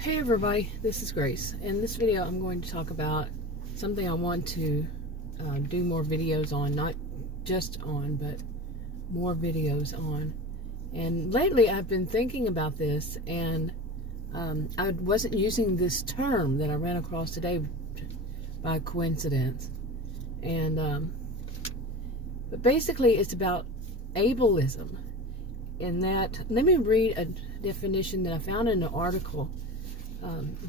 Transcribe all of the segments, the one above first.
Hey everybody, this is Grace. In this video I'm going to talk about something I want to do more videos on, not just on, but more videos on. And lately I've been thinking about this, and I wasn't using this term that I ran across today by coincidence. And but basically it's about ableism. In that, let me read a definition that I found in an article.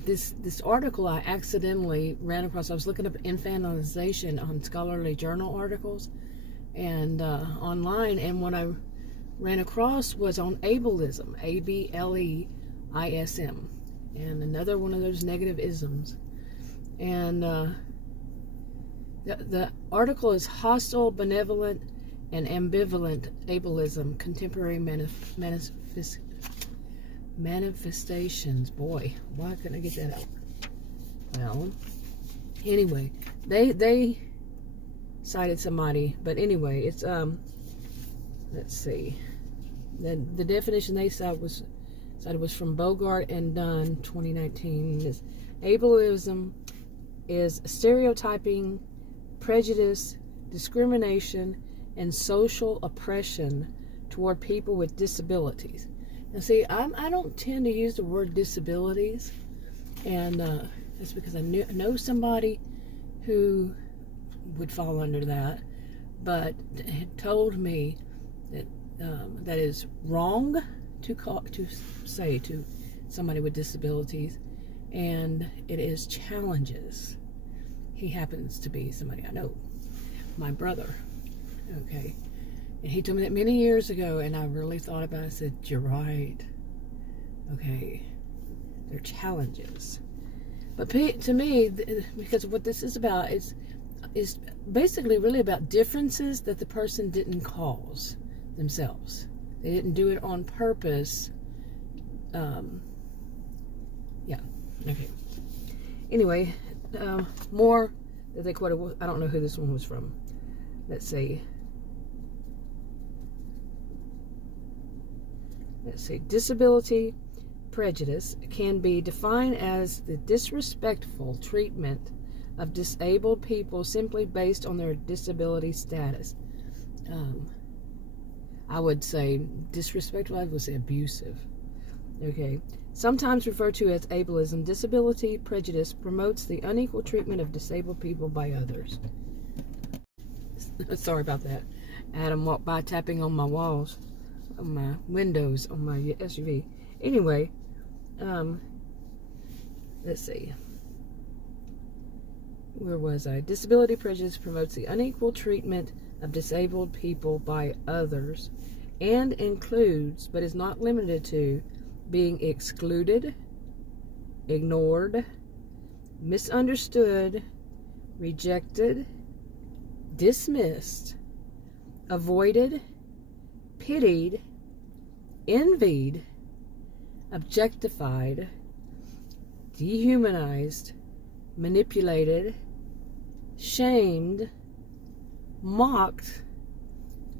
This article I accidentally ran across. I was looking up infantilization on scholarly journal articles and online, and what I ran across was on ableism, Ableism, and another one of those negative isms. And the article is Hostile, Benevolent, and Ambivalent Ableism, Contemporary Manifestations. Boy, why couldn't I get that out? Well, anyway, they cited somebody, but anyway, it's let's see, the definition they cited was from Bogart and Dunn, 2019. Is ableism is stereotyping, prejudice, discrimination, and social oppression toward people with disabilities. Now see, I don't tend to use the word disabilities, and it's because I know somebody who would fall under that, but had told me that that is wrong to say to somebody with disabilities, and it is challenges. He happens to be somebody I know, my brother. Okay. And he told me that many years ago, and I really thought about it. I said, you're right. Okay. They're challenges. But to me, because what this is about is basically really about differences that the person didn't cause themselves. They didn't do it on purpose. Yeah. Okay. Anyway, more that they quoted. I don't know who this one was from. Let's see. Disability prejudice can be defined as the disrespectful treatment of disabled people simply based on their disability status. I would say disrespectful, I would say abusive. Okay. Sometimes referred to as ableism, disability prejudice promotes the unequal treatment of disabled people by others. Sorry about that. Adam walked by tapping on my walls, on my windows, on my SUV. Anyway, let's see. Where was I? Disability prejudice promotes the unequal treatment of disabled people by others and includes, but is not limited to, being excluded, ignored, misunderstood, rejected, dismissed, avoided, pitied, envied, objectified, dehumanized, manipulated, shamed, mocked,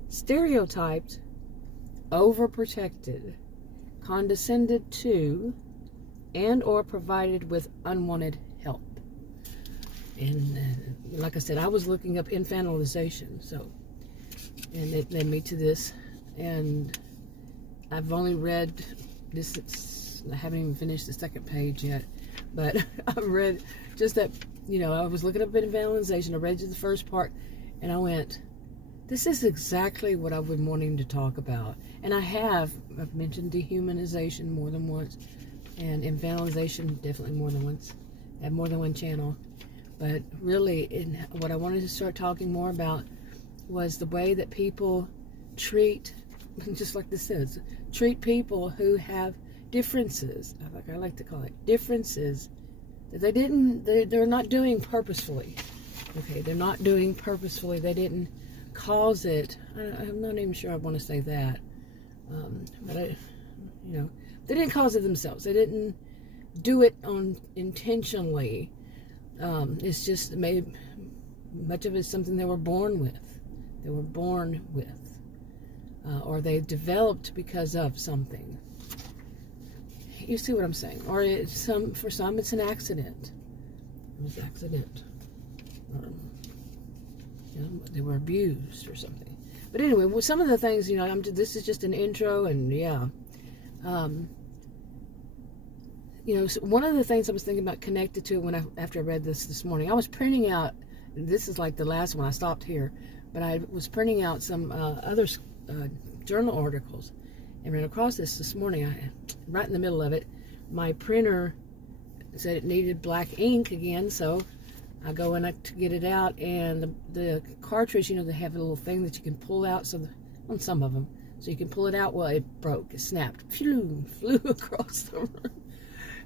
stereotyped, overprotected, condescended to, and or provided with unwanted help. And like I said, I was looking up infantilization, so, and it led me to this, and I've only read this. I haven't even finished the second page yet, but I've read just that. You know, I was looking up infantilization. I read the first part, and I went, "This is exactly what I've been wanting to talk about." And I've mentioned dehumanization more than once, and infantilization definitely more than once. I have more than one channel, but really, what I wanted to start talking more about was the way that people treat, just like this says, treat people who have differences, like I like to call it, differences that they're not doing purposefully. Okay, they're not doing purposefully. They didn't cause it. I'm not even sure I want to say that. But they didn't cause it themselves. They didn't do it intentionally. It's just much of it is something they were born with. Or they developed because of something. you see what I'm saying? Or for some, it's an accident. It was an accident. They were abused or something. But anyway, well, some of the things, this is just an intro, and yeah. So one of the things I was thinking about connected to after I read this morning, I was printing out, this is like the last one, I stopped here, but I was printing out some other journal articles and ran across this morning. Right in the middle of it, my printer said it needed black ink again, so I go in to get it out, and the cartridge, they have a little thing that you can pull out, on some of them, so you can pull it out. Well, it broke, it snapped, flew across the room.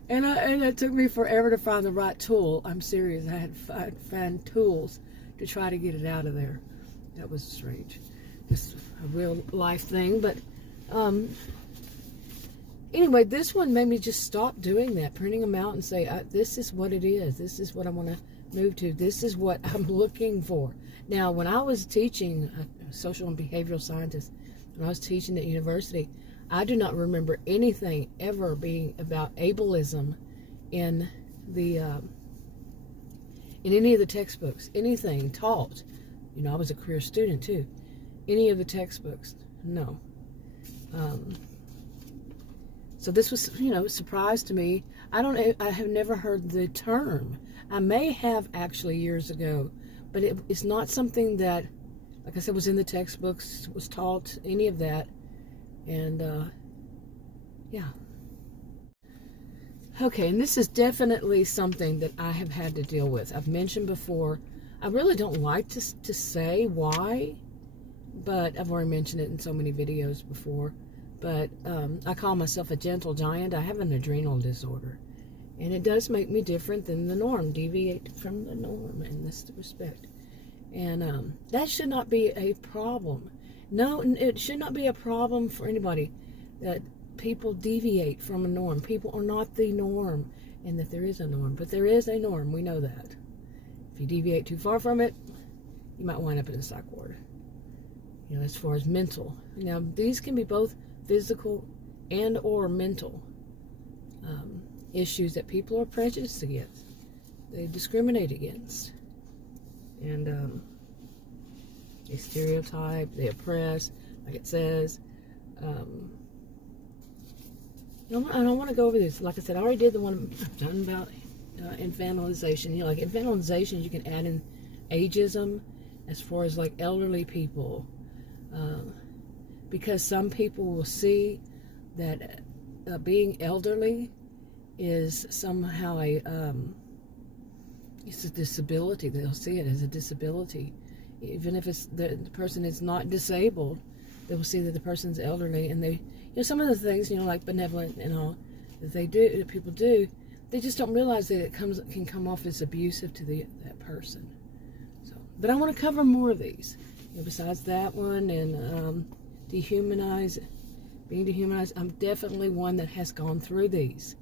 And it took me forever to find the right tool. I'm serious. I had to find tools to try to get it out of there. That was strange. Just a real life thing. But anyway, this one made me just stop doing that, printing them out and say, this is what it is. This is what I want to move to. This is what I'm looking for. Now, when I was teaching social and behavioral scientists, when I was teaching at university, I do not remember anything ever being about ableism in any of the textbooks. Anything taught. I was a career student too. Any of the textbooks, no. So this was, a surprise to me. I have never heard the term. I may have actually years ago, but it's not something that, like I said, was in the textbooks, was taught, any of that. And yeah. Okay, and this is definitely something that I have had to deal with. I've mentioned before, I really don't like to say why, but I've already mentioned it in so many videos before. But I call myself a gentle giant. I have an adrenal disorder, and it does make me different than the norm, deviate from the norm in this respect. And that should not be a problem. No, it should not be a problem for anybody that people deviate from a norm. People are not the norm, and that there is a norm. But there is a norm. We know that. If you deviate too far from it, you might wind up in a psych ward. As far as mental. Now, these can be both physical and or mental issues that people are prejudiced against. They discriminate against. And they stereotype, they oppress, like it says. I don't want to go over this. Like I said, I already did the one I've done about infantilization. Like infantilization, you can add in ageism as far as like elderly people. Because some people will see that being elderly is somehow it's a disability. They'll see it as a disability. Even if the person is not disabled, they will see that the person's elderly, and they, some of the things, like benevolent and all that people do, they just don't realize that it can come off as abusive to that person. So, but I want to cover more of these. Besides that one and being dehumanized, I'm definitely one that has gone through these.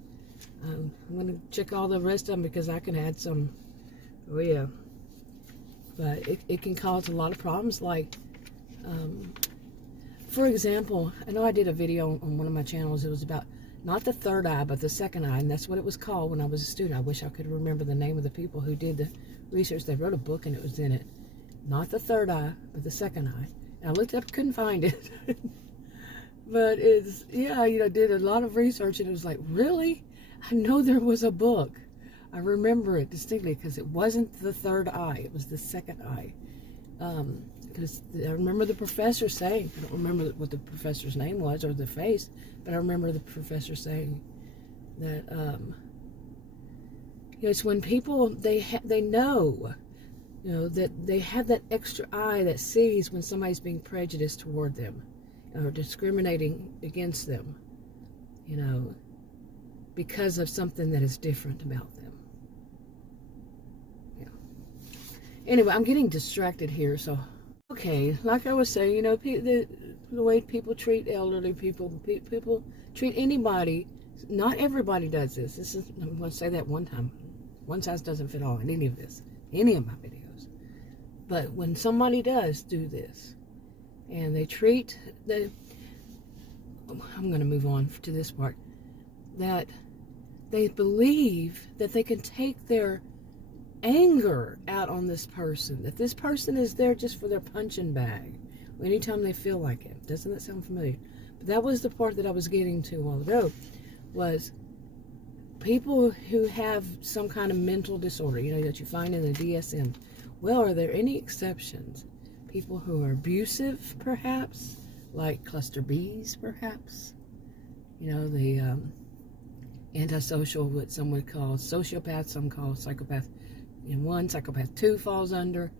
I'm going to check all the rest of them because I can add some. Oh yeah. But it can cause a lot of problems, like, for example, I know I did a video on one of my channels. It was about not the third eye, but the second eye, and that's what it was called when I was a student. I wish I could remember the name of the people who did the research. They wrote a book, and it was in it. Not the third eye, but the second eye. And I looked up, couldn't find it. But it's, did a lot of research, and it was like, really? I know there was a book. I remember it distinctly because it wasn't the third eye, it was the second eye. Because I remember the professor saying, I don't remember what the professor's name was or the face, but I remember the professor saying that it's when people, they know, that they have that extra eye that sees when somebody's being prejudiced toward them or discriminating against them, because of something that is different about them. Anyway, I'm getting distracted here, so. Okay, like I was saying, the way people treat elderly people, people treat anybody, not everybody does this. I'm going to say that one time. One size doesn't fit all in any of this, any of my videos. But when somebody does do this, and they treat I'm going to move on to this part. that they believe that they can take their anger out on this person, that this person is there just for their punching bag anytime they feel like it. Doesn't that sound familiar? But that was the part that I was getting to a while ago, was people who have some kind of mental disorder, that you find in the DSM. Well, are there any exceptions? People who are abusive, perhaps, like cluster Bs, perhaps. The antisocial, what some would call sociopath, some call psychopath. One, psychopath 2 falls under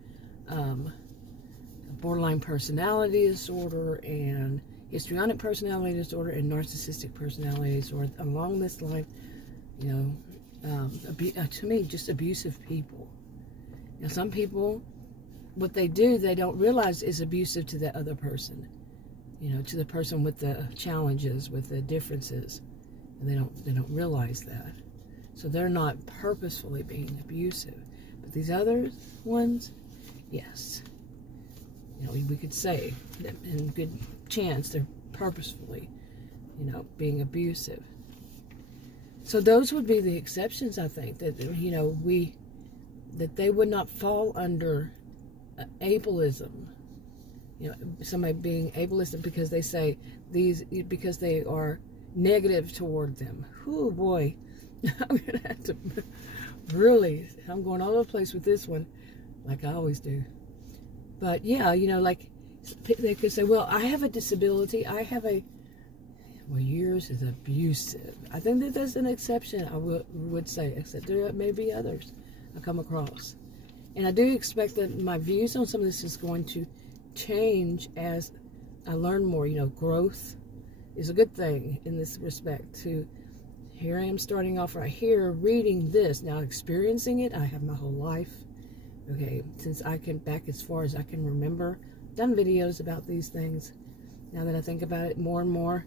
borderline personality disorder and histrionic personality disorder and narcissistic personality disorder. Along this line, to me, just abusive people. Now, some people, what they do, they don't realize is abusive to the other person. To the person with the challenges, with the differences, and they don't realize that. So they're not purposefully being abusive. But these other ones, yes. We could say that in good chance they're purposefully, being abusive. So those would be the exceptions, I think, that, that they would not fall under ableism. Somebody being ableistic because they say because they are negative toward them. Oh boy, I'm going to have to really, I'm going all over the place with this one, like I always do. But yeah, like they could say, well, I have a disability, yours is abusive. I think that there's an exception, I would say, except there may be others I come across. And I do expect that my views on some of this is going to change as I learn more. Growth is a good thing in this respect. Here I am starting off right here, reading this. Now experiencing it, I have my whole life. Okay, since I can, back as far as I can remember, done videos about these things. Now that I think about it more and more,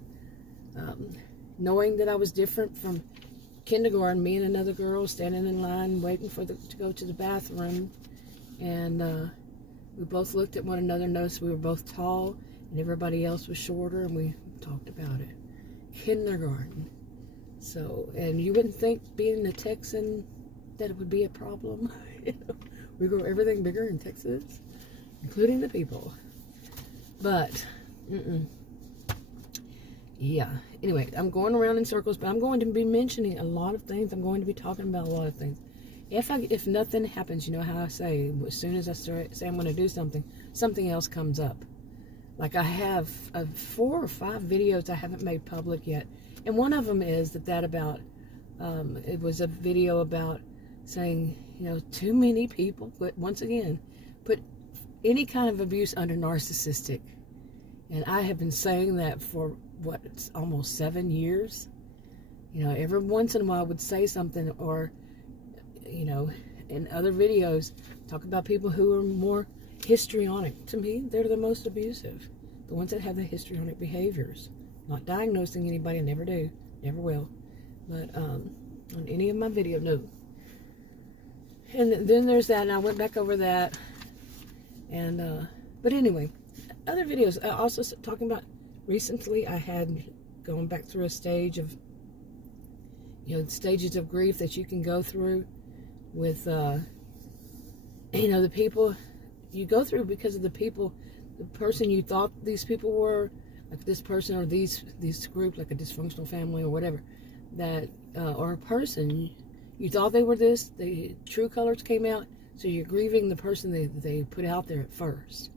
knowing that I was different from kindergarten, me and another girl standing in line waiting to go to the bathroom, and we both looked at one another, noticed we were both tall and everybody else was shorter, and we talked about it. Kindergarten. So, and you wouldn't think, being a Texan, that it would be a problem. We grow everything bigger in Texas, including the people. But yeah, anyway, I'm going around in circles, but I'm going to be mentioning a lot of things. I'm going to be talking about a lot of things. If nothing happens, how I say, as soon as I say I'm going to do something, something else comes up. Like I have 4 or 5 videos I haven't made public yet. And one of them is that about, it was a video about saying, too many people, once again, put any kind of abuse under narcissistic. And I have been saying that for, it's almost 7 years. Every once in a while I would say something, or, in other videos, talk about people who are more histrionic. To me, they're the most abusive. The ones that have the histrionic behaviors. Not diagnosing anybody, I never do, never will. But on any of my videos, no. And then there's that, and I went back over that. And, but anyway, other videos, also talking about, recently I had gone back through a stage of, stages of grief that you can go through with, the people you go through because of the person you thought these people were, like this person or these group, like a dysfunctional family or whatever, that, or a person, you thought they were this, the true colors came out, so you're grieving the person they put out there at first.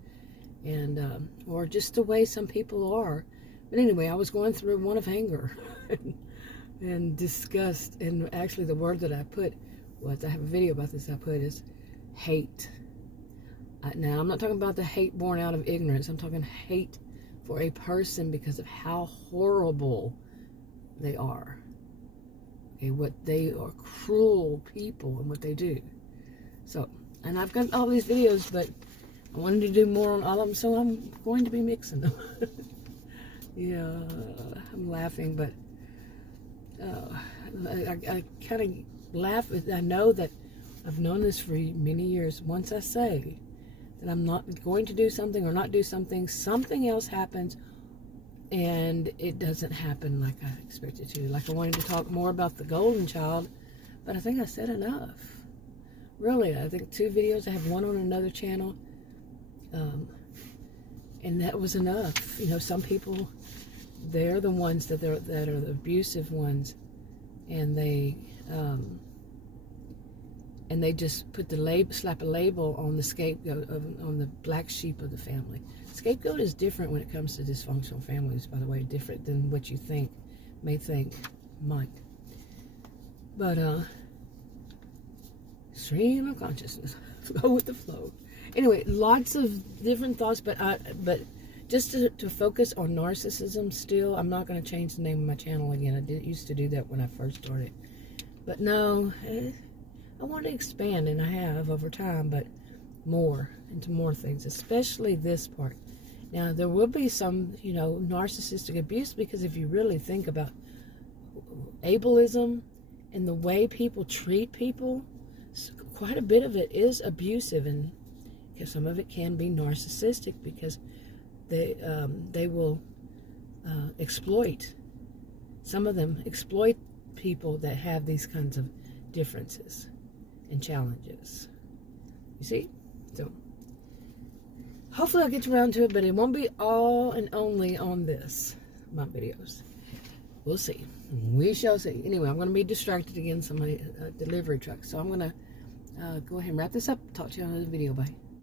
And, or just the way some people are. But anyway, I was going through one of anger and disgust, and actually the word that I put was, I have a video about this, I put is hate. Now, I'm not talking about the hate born out of ignorance. I'm talking hate for a person because of how horrible they are. Okay, what they are, cruel people and what they do. So, and I've got all these videos, but I wanted to do more on all of them, so I'm going to be mixing them. Yeah, I'm laughing, but I kind of laugh. I know that I've known this for many years. Once I say that I'm not going to do something or not do something, something else happens, and it doesn't happen like I expected to. Like, I wanted to talk more about the golden child, but I think I said enough. Really, I think 2 videos. I have one on another channel, and that was enough. You know, some people, they're the ones that are the abusive ones, and they just put the slap a label on the scapegoat, on the black sheep of the family. Scapegoat is different when it comes to dysfunctional families, by the way, different than what you might. But stream of consciousness, go with the flow. Anyway, lots of different thoughts, but just to focus on narcissism still. I'm not going to change the name of my channel again. I used to do that when I first started, but no, I want to expand, and I have over time, but into more things, especially this part. Now, there will be some, you know, narcissistic abuse, because if you really think about ableism and the way people treat people, quite a bit of it is abusive, and some of it can be narcissistic, because they will exploit. Some of them exploit people that have these kinds of differences and challenges. You see? So hopefully I'll get around to it, but it won't be all and only on my videos. We'll see. We shall see. Anyway, I'm going to be distracted again, somebody delivery truck. So I'm going to go ahead and wrap this up. Talk to you on another video. Bye.